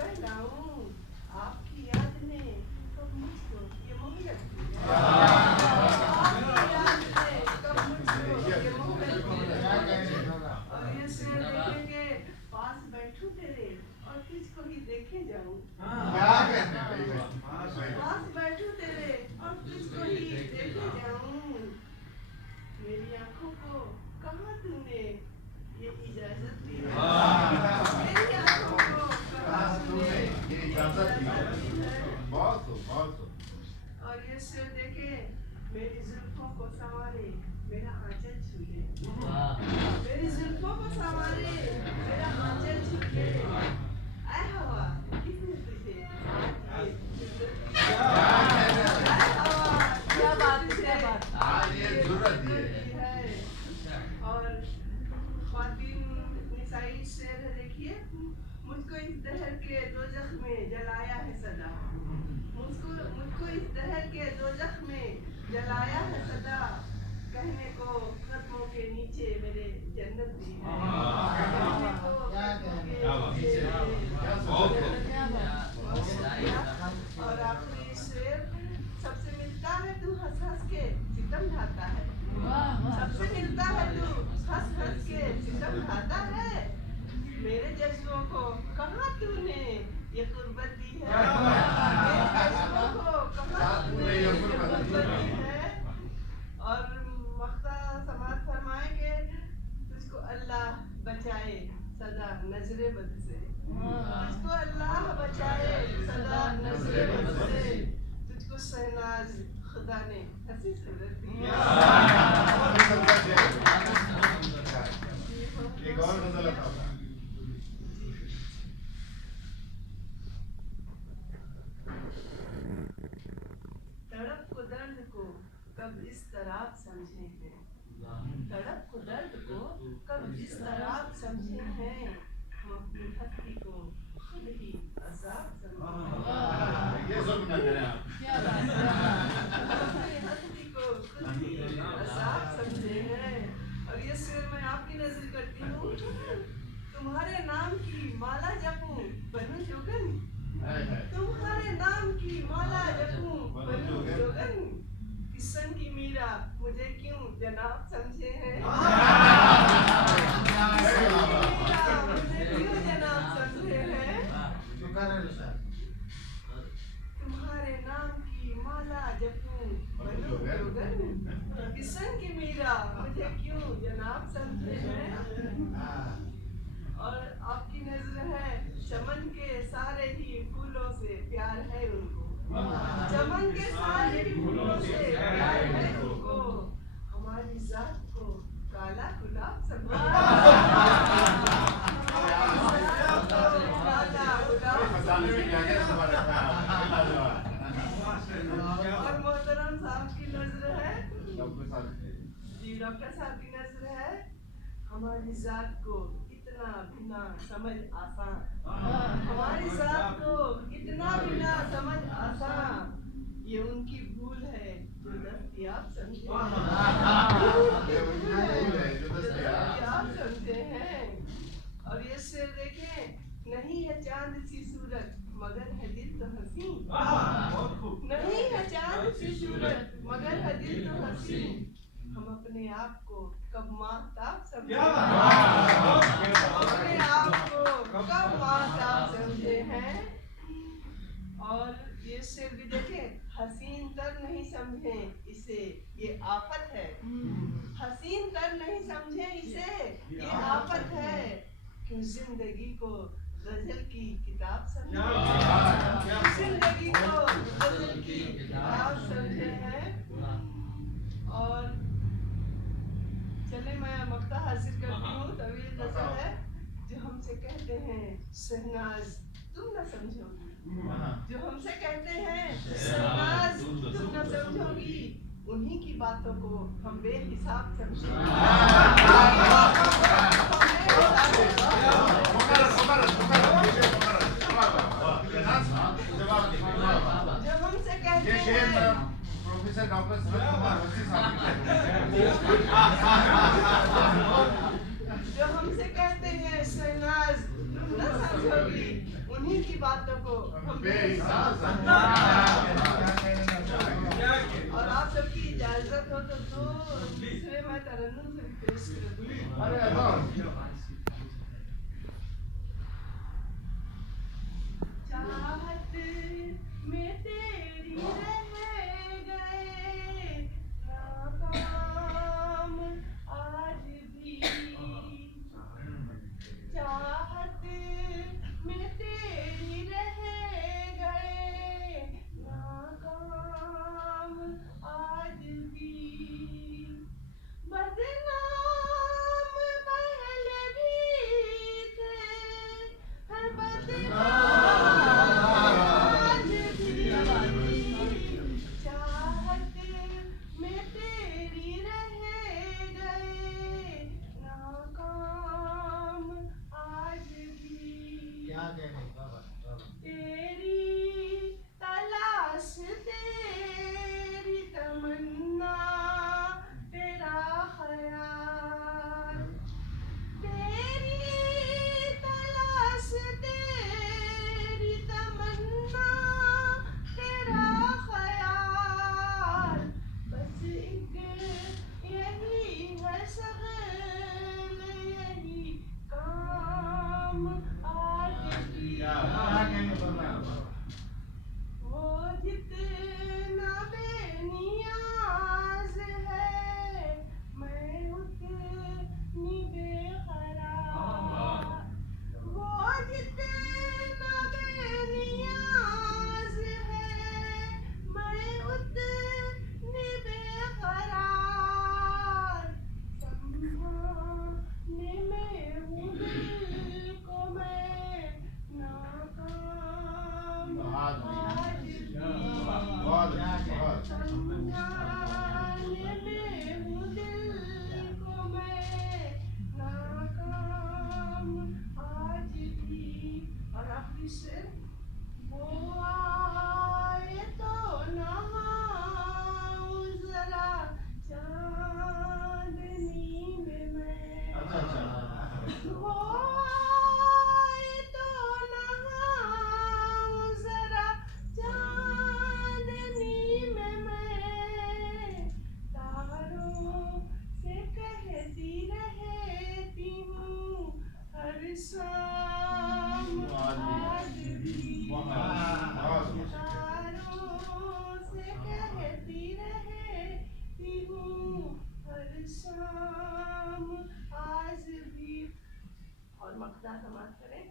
बहलाऊं आपकी याद में कब मुझको ये मोह लगती है। आपकी याद में कब मुझको ये मोह लगती है। और ये शेर देखेंगे पास बैठूं तेरे और तुझको ही देखे जाऊं। पास बैठूं तेरे और तुझको ही देखे जाऊं। मेरी आंखों को कहाँ तूने ये इजाजत दी है। मेरी आंखों को कहाँ तूने ये इजाजत दी है। और ये शेर देखे मेरी जुल्फों को संवारे मेरा आंचल छूले। मेरी जुल्फों को संवारे मेरा आंचल छूले। ऐ हवा किसने तुझे आज ये जुर्रत दी है। ऐ हवा क्या बात आज ये जुर्रत दी है। और ख्वातीन निसाई शेर है देखिए। मुझको इस दहर के दोजख में जलाया है सदा। मुझको इस दहर के दोजख में जलाया है सदा। कहने को कदमों के नीचे मेरे जन्नत दी है। कहने को कदमों के नीचे और आखिरी शेर सबसे मिलता है तू हंस हंस के सितम ढाता है। सबसे मिलता है तू हंस हंस के सितम ढाता है। मेरे जज्बों को कहाँ तूने ये कुर्बत दी है। मेरे जज्बों को कहाँ तूने ये कुर्बत दी है। और मख्ता समाज फरमाएंगे तुझको अल्लाह बचाए सदा नजरे बद से। तुझको अल्लाह बचाए सदा नजरे बद से। तुझको शहनाज खुदा ने हंसी सूरत दी है। एक और गजल था। तड़प को दर्द को कब इस तरह समझे हैं। तड़प को दर्द को कब इस तरह समझे हैं। हम अपनी हस्ती को खुद ही अज़ाब समझे हैं। ये जुल्म न करें आप। क्या बात है। अपनी हस्ती को खुद ही अज़ाब समझे हैं। और ये शेर मैं आपकी नज़र करती हूँ। तुम्हारे नाम की माला जपूं बनूं जोगन। तुम्हारे नाम की माला जपूं बनूं जोगन। किस्सन की मीरा मुझे क्यों जनाब समझे हैं। मुझे क्यों जनाब समझे हैं। तुम्हारे नाम की माला जपूं बनूं जोगन। किस्सन की मीरा मुझे क्यों जनाब समझे हैं। और आपकी नजर है चमन के सारे ही फूलों से प्यार है उनको। चमन के सारे ही फूलों से प्यार है उनको। हमारी जात को काला गुलाब समझे। और मोहतरम साहब की नजर है जी डॉक्टर साहब की नजर है हमारी जात को इतना बिना समझ आसान। हमारी जात को इतना बिना समझ आसान। ये उनकी भूल है जो दस्तयाब समझे। दस्तयाब समझे हैं। और ये शेर देखें नहीं है चांद सी सूरत मगर है दिल तो हंसी। नहीं है चांद सी सूरत मगर है दिल तो हंसी। हम अपने आप को कब माहताब समझे। अपने आप को कब माहताब समझे हैं। और ये शेर भी देखे हसीन तर नहीं समझे इसे ये आफत है। हसीन तर नहीं समझे इसे ये आफत है। क्यों जिंदगी को गजल की किताब समझे। जिंदगी को गजल की किताब समझे हैं। और चले मैं मक्ता हासिल करती हूँ। तवील गजल है जो हमसे कहते हैं शहनाज तुम न समझोगी। जो हमसे कहते हैं शहनाज तुम न समझोगी। उन्हीं की बातों को हम बेहिसाब समझेंगे। जो हमसे कहते हैं प्रोफेसर डॉक्टर जो हमसे कहते हैं शहनाज तुम न समझोगी। उन्हीं की बातों को हम और आप सबकी इजाजत हो तो दूसरे मैं तरन्नुम से भी पेश कर दूं। चाहत में तेरी रह गए नाकाम आज भी, चाहत में तेरी रह गए नाकाम आज भी, बदनाम पहले भी थे हर बदनाम आज भी, चाहत में तेरी रह गए नाकाम आज भी, तेरी तलाश तेरी तमन्ना तेरा ख्याल, तेरी तलाश तेरी तमन्ना तेरा ख्याल, बस एक यही है शगल यही काम आज भी, वो जितना बेनियाज है मैं उतनी बेकरार, वो जितना बेनियाज है मैं उतनी बेकरार, संभालने में हूँ दिल को मैं नाकाम आज भी, समझाने में हूँ दिल को मैं नाकाम आज भी। और आखिरी शेर, वो आए तो नहाऊं जरा चांदनी में मैं, वो आए तो नहाऊं जरा चांदनी में मैं, तारों से कहती रहती हूँ हर शाम आज भी, तारों से कहती रहती हूँ हर शाम आज भी। और मक़दार समाप्त करें।